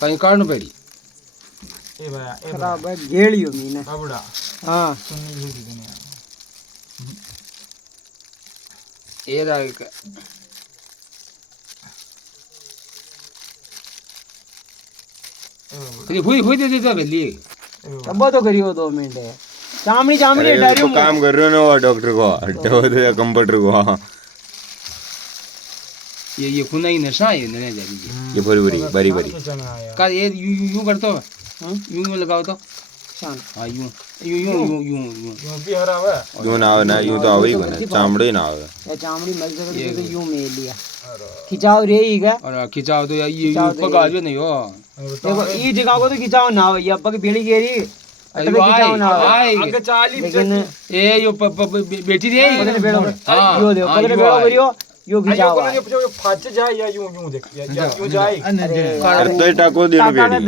कहीं काढणं पेडी खराब है घेड़ियो मीने हाँ ये रहा हुई दे देता बेली तब तो करियो 2 मिनट है चामड़ी चामड़ी डारियो तो काम कर रहे हो ना वो डॉक्टर को कंप्यूटर को ये खुना ही नशा है नहीं जाएगी ये बरी बरी का ये यूं करतो यूं लगाओ तो शान हाँ यूं भी हरा हुआ यूं ना आवे ना यूं तो आवे ही बने चामड़े ना आवे ये चामड़ी मल सके तो यूं में लिया खिंचाव रे ही का और खिंचाव तो ये ऊपर का जो नहीं हो देखो ये जगह को तो खिंचाव ना हो ये अब्बा की बेड़ी गेरी अटके खिंचाव ना हो आगे 40 लेकिन ए यो बेटी रे पकड़ने बेड़ो हां यो देखो पकड़ने बेड़ो करियो यो खिंचाव फाच जाए या यूं यूं देख या यूं जाए अरे तो टाको देनो बेड़ी